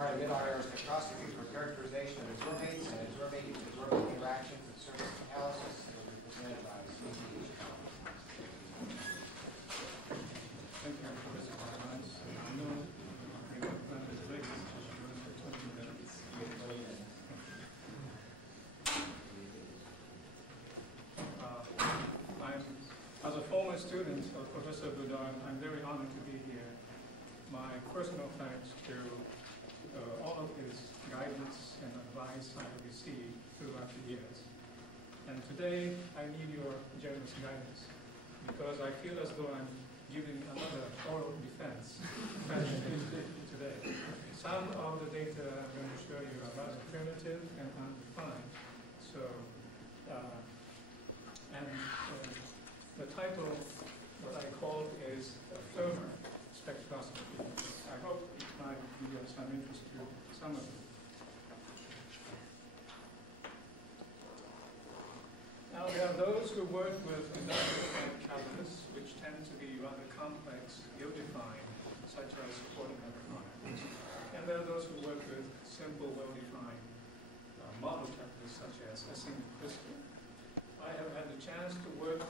Mid-IR spectroscopy for characterization of adsorbates and adsorbate interactions with surface catalysis will be presented by Ichikawa. Thank you, Professor Barnes. I know your plan is late, so you run for 20 minutes. As a former student of Professor Boudin, I'm very honored to be here. My personal thanks to all of his guidance and advice I have received throughout the years. And today, I need your generous guidance because I feel as though I'm giving another oral defense today. Some of the data I'm going to show you are rather primitive and undefined. So, the title, what I call is firmer spectroscopy. I hope it might be of some interest to some of you. Now, there are those who work with industrial catalysts, which tend to be rather complex, ill-defined, such as supporting electronics. And there are those who work with simple, well-defined model catalysts, such as a single crystal. I have had the chance to work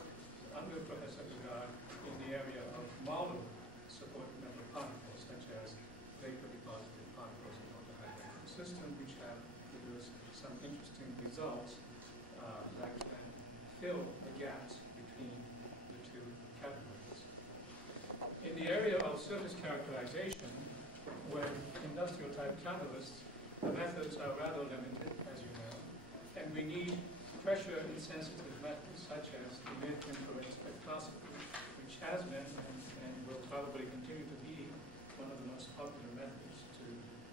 under Professor Boudin in the area of model supported metal particles, such as vapor-deposited particles in multi-hydrogen system, which have produced some interesting results that can fill the gaps between the two categories. In the area of surface characterization, with industrial type catalysts, the methods are rather limited, as you know, and we need pressure-insensitive methods such as the mid-infrared spectroscopy, which has been and will probably continue to be one of the most popular methods to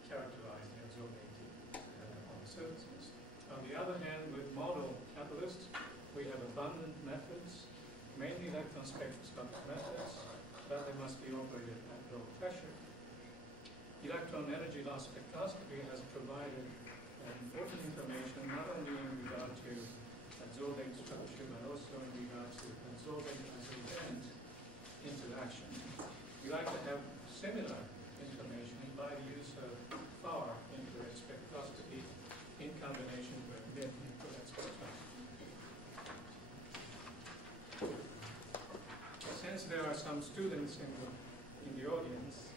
characterize the adsorbated surfaces. On the other hand, with model catalysts, we have abundant methods, mainly electron spectroscopic methods, but they must be operated at low pressure. Electron energy loss spectroscopy has provided important information not only in regard to adsorbate structure, but also in regard to adsorbate as event interaction. We like to have similar information by the use of far infrared spectroscopy in combination with mid-infrared spectroscopy. Since there are some students in the audience,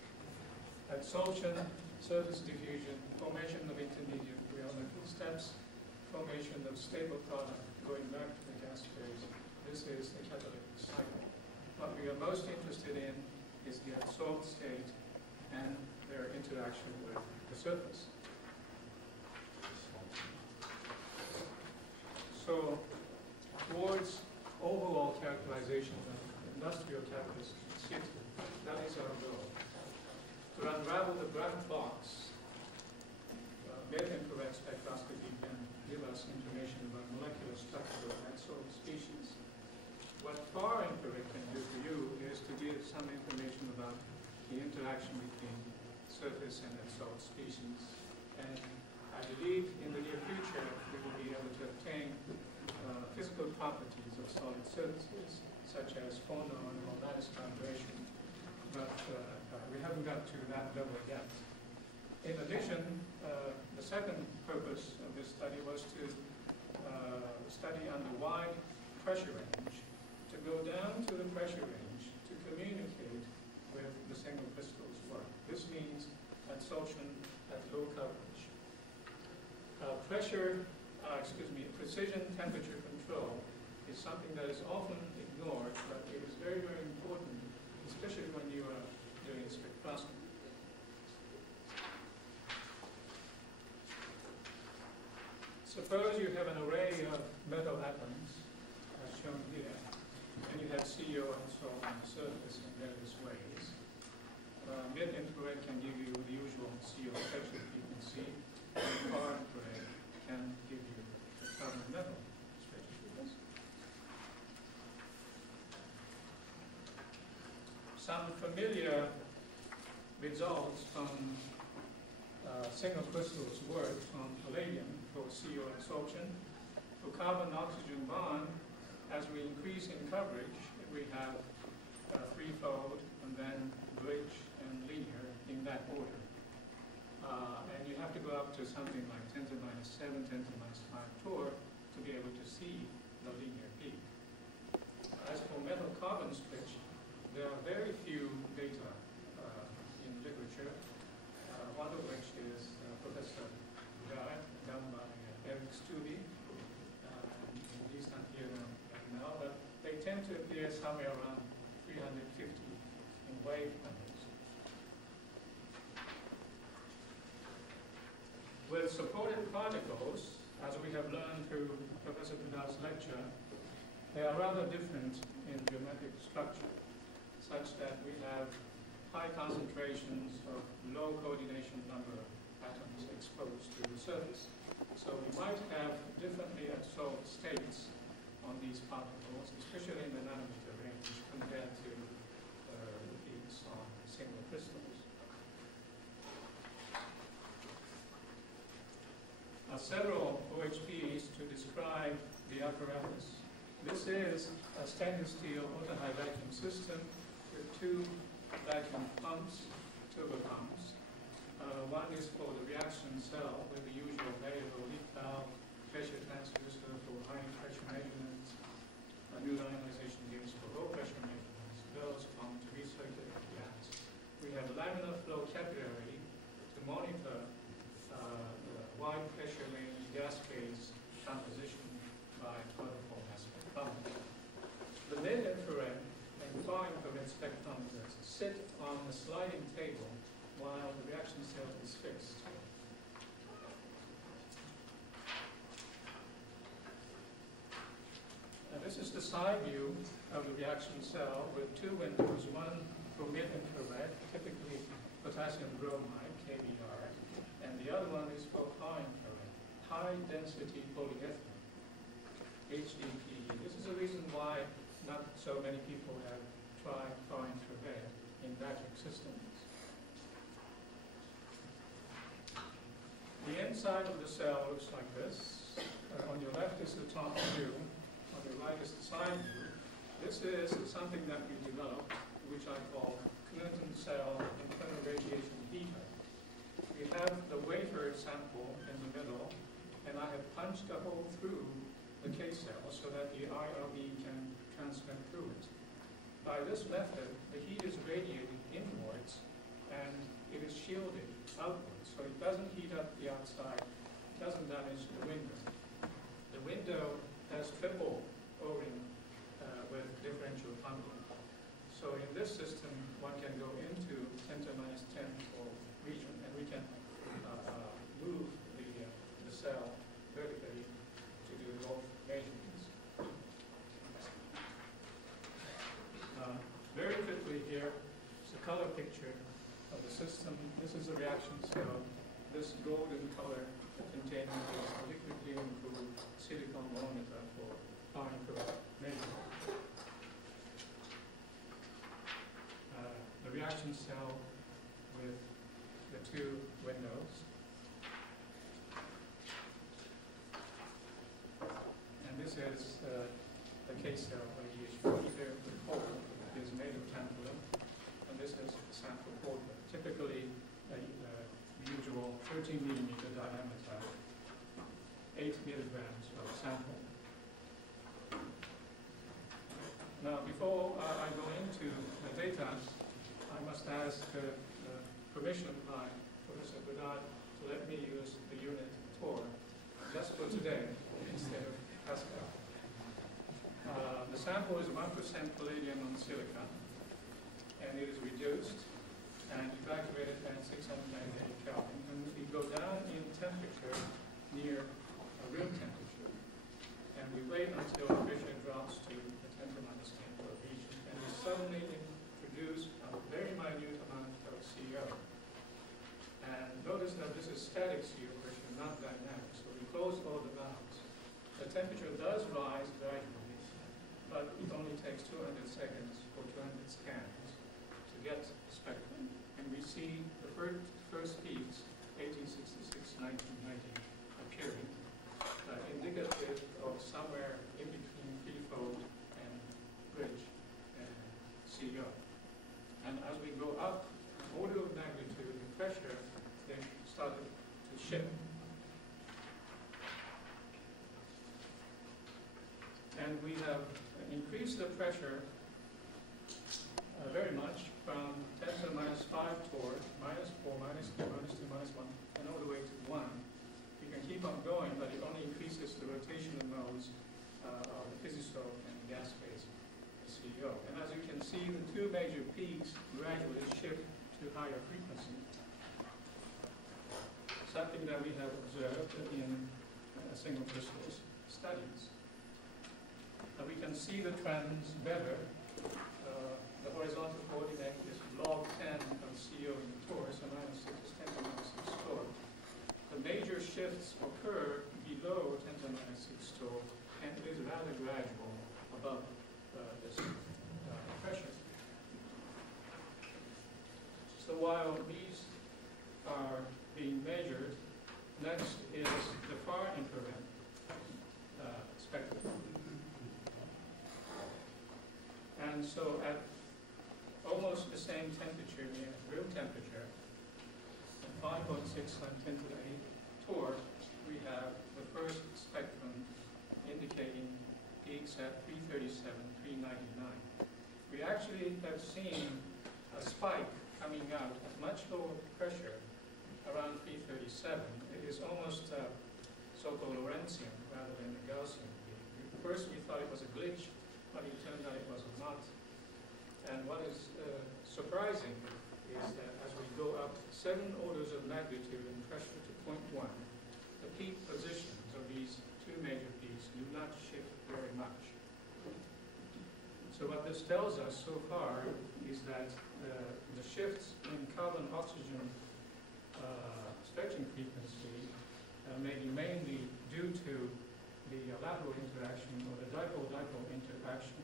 adsorption, surface diffusion, formation of intermediate rheological steps, formation of stable product going back to the gas phase. This is the catalytic cycle. What we are most interested in is the adsorbed state and their interaction with the surface. So, towards overall characterization of industrial catalyst city, that is our goal. To unravel the black box, mid-infrared spectroscopy can give us information about molecular structure of adsorbed species. What far infrared can do for you is to give some information about the interaction between surface and adsorbed species. And I believe in the near future we will be able to obtain physical properties of solid surfaces, such as phonon or lattice vibration, but we haven't got to that level yet. In addition, the second purpose of this study was to study under wide pressure range, to go down to the pressure range to communicate with the single crystal's work. This means adsorption at low coverage. Precision temperature control is something that is often ignored, but it is very, very important, especially when you are doing spectroscopy. Suppose you have an array of metal atoms, as shown here, and you have CO and so on the surface in various ways. Mid-infrared can give you the usual CO spectrum you can see, and far infrared can give you the carbon metal spectrum. Some familiar results from single crystals work on palladium for CO adsorption. For carbon-oxygen bond, as we increase in coverage, we have threefold and then bridge and linear in that order. to something like 10 to the minus 7, 10 to the minus 5 torr to be able to see the linear peak. As for metal carbon switch, there are very few data in literature, one of which is Professor Guy, done by Eric Stubbe. He's not here right now, but they tend to appear somewhere around 350 in wave numbers. With supported particles, as we have learned through Professor Budal's lecture, they are rather different in geometric structure, such that we have high concentrations of low coordination number of atoms exposed to the surface. So we might have differently adsorbed states on these particles, especially in the nanometer range, compared to the peaks on single crystals. Several OHPs to describe the apparatus. This is a stainless steel ultra-high vacuum system with 2 vacuum pumps, turbo pumps. One is for the reaction cell with the usual variable leak valve, pressure transducer for high pressure measurements, new ionization units for low pressure measurements, bellows pump to recirculate gas. We have laminar flow capillary to monitor the wide pressure range gas phase composition by 12-4 mass spectrometers. The mid-infrared and far-infrared spectrometers sit on the sliding table while the reaction cell is fixed. This is the side view of the reaction cell with 2 windows, one for mid-infrared, typically potassium bromide, KBr, and the other one is for far-infrared, high-density polyethylene, HDPE. This is the reason why not so many people have tried far-infrared in vacuum systems. The inside of the cell looks like this. On your left is the top view. On the right is the side view. This is something that we developed, which I call Clinton cell internal radiation heater. We have the wafer sample in the middle, and I have punched a hole through the K cell so that the IRB can transmit through it. By this method, the heat is radiating inwards, and it is shielded outwards, so it doesn't heat up the outside, it doesn't damage the window. The window has triple O-ring with differential bundle. So in this system, one can go into 10 to the minus 10 region, and we can move the cell vertically to do both measurements. Very quickly here is a color picture of the system. This is a reaction cell. This golden color containing this liquidly improved silicon monitor for far-infrared measurement. The reaction cell with the 2 windows. And this is the K-cell radiation heater. The pole is made of tantalum, and this is the sample holder. Typically, the usual 13 millimeter diameter, 8 milligrams of sample. Now, before I go into the data, I must ask permission by Professor Budal to let me use the unit torr just for today instead of Pascal. The sample is 1% palladium on silica, and it is reduced and evacuated at 698 Kelvin. And we go down in temperature near room temperature, and we wait until the pressure drops to the 10 to the minus 10 per region, and we suddenly produce a very minute amount of CO. And notice that this is static CO pressure, not dynamic, so we close all the valves. The temperature does rise gradually, but it only takes 200 seconds or 200 scans to get the spectrum. And we see the first peaks, 1866, 1990, appearing, indicative of somewhere in between threefold and bridge CO. And as we go up, order of magnitude in pressure, they started to shift. the pressure very much from 10 to the minus 5 torr, minus 4, minus 2, minus 2, minus 1, and all the way to 1. You can keep on going, but it only increases the rotational modes of the physistope and gas phase CO. And as you can see, the two major peaks gradually shift to higher frequency. Something that we have observed in single crystals studies. We can see the trends better. The horizontal coordinate is log 10 of CO in the torr, so minus 6 is 10 to the minus 6 torr. The major shifts occur below 10 to the minus 6 torr, and it is rather gradual above this pressure. So while these are being measured, next is the far infrared spectrum. And so at almost the same temperature, room temperature, 5.6 times 10 to the 8 torr, we have the first spectrum indicating peaks at 337, 399. We actually have seen a spike coming out at much lower pressure around 337. It is almost so-called Lorentzian rather than a Gaussian peak. First we thought it was a glitch, but it turned out it was not. And what is surprising is that as we go up 7 orders of magnitude in pressure to 0.1, the peak positions of these two major peaks do not shift very much. So what this tells us so far is that the shifts in carbon-oxygen stretching frequency may be mainly due to the lateral interaction or the dipole-dipole interaction.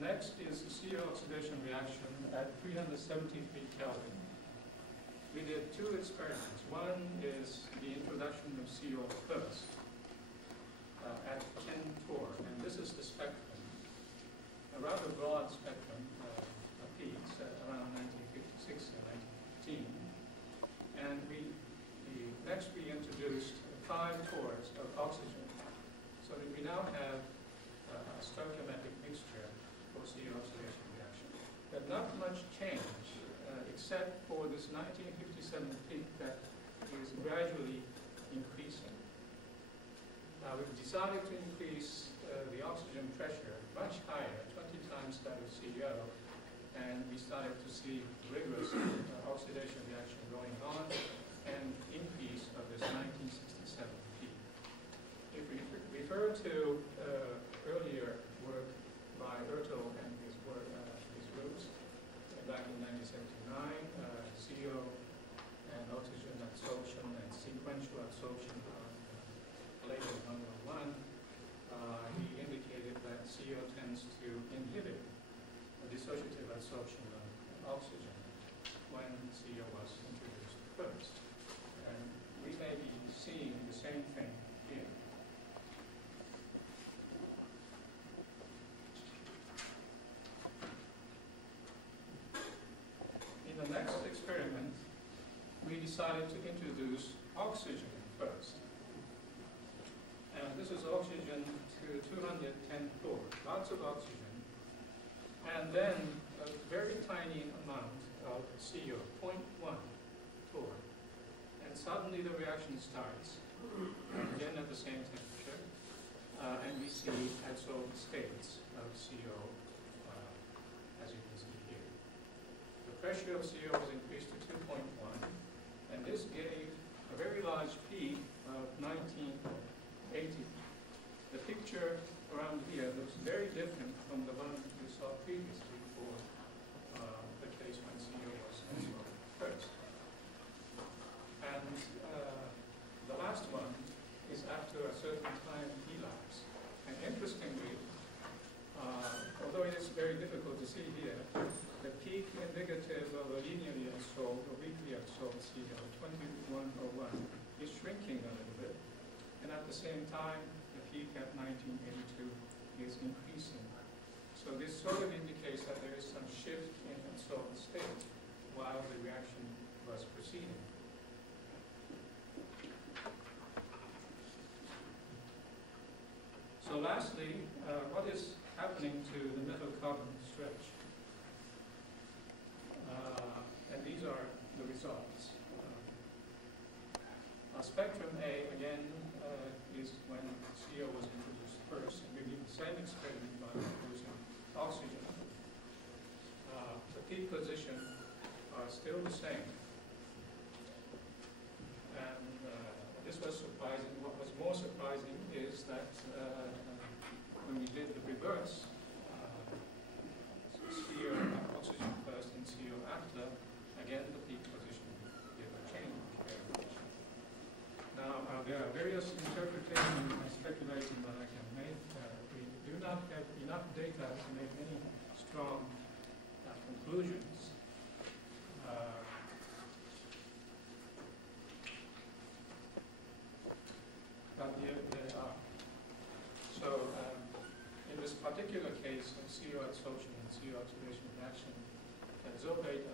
Next is the CO oxidation reaction at 373 Kelvin. We did 2 experiments. One is the introduction of CO first at 10 torr, and this is the spectrum, a rather broad spectrum of peaks at around 1956 and 1915. And next we introduced 5 torrs of oxygen, so that we now have a stoichiometric mixture for CO oxidation reaction. But not much change, except for this 1957 peak that is gradually increasing. We've decided to increase the oxygen pressure much higher, 20 times that of CO, and we started to see rigorous oxidation reaction going on and increase of this 1967 peak. If we refer to earlier work by Ertl and his groups back in 1979, CO and oxygen absorption and sequential absorption of labeled 101, he indicated that CO tends to inhibit the dissociative absorption of oxygen when CO was introduced first. And we may be seeing the same thing here. In the next experiment, we decided to introduce oxygen first. And this is oxygen to 210 torr, lots of oxygen, and then a very tiny amount of CO, 0.1 torr. And suddenly the reaction starts, again at the same temperature, and we see adsorbed states of CO, as you can see here. The pressure of CO was increased to 2.1, and this gave a very large peak of 1980. The picture around here looks very different from the one we saw previously for the case when CO was adsorbed first. And the last one is after a certain time elapse. And interestingly, although it is very difficult to see here, the peak indicative of a linearly absorbed or weakly absorbed CO, 2101, is shrinking a little bit. And at the same time, the peak at 1982 is increasing. So this sort of indicates that there is some shift in absorbed state while the reaction was proceeding. So last lastly, what is happening to the metal carbon stretch? And these are the results. Spectrum A, again, is when CO was introduced first. And we did the same experiment by introducing oxygen. The peak position are still the same. And this was surprising. What was more surprising is that when we did the reverse, CO oxygen first and CO after, again the peak position did not change very much. Now there are various interpretations and speculation that I can make. We do not have enough data to make any strong conclusions. But here they are. So in this particular case of CO adsorption and CO oxidation reaction, adsorbate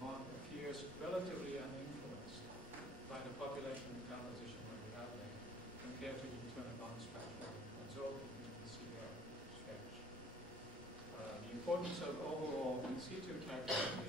bond appears relatively uninfluenced by the population decomposition when we have it compared to the internal bond structure adsorbed in the CO stretch. The importance of overall in situ characterization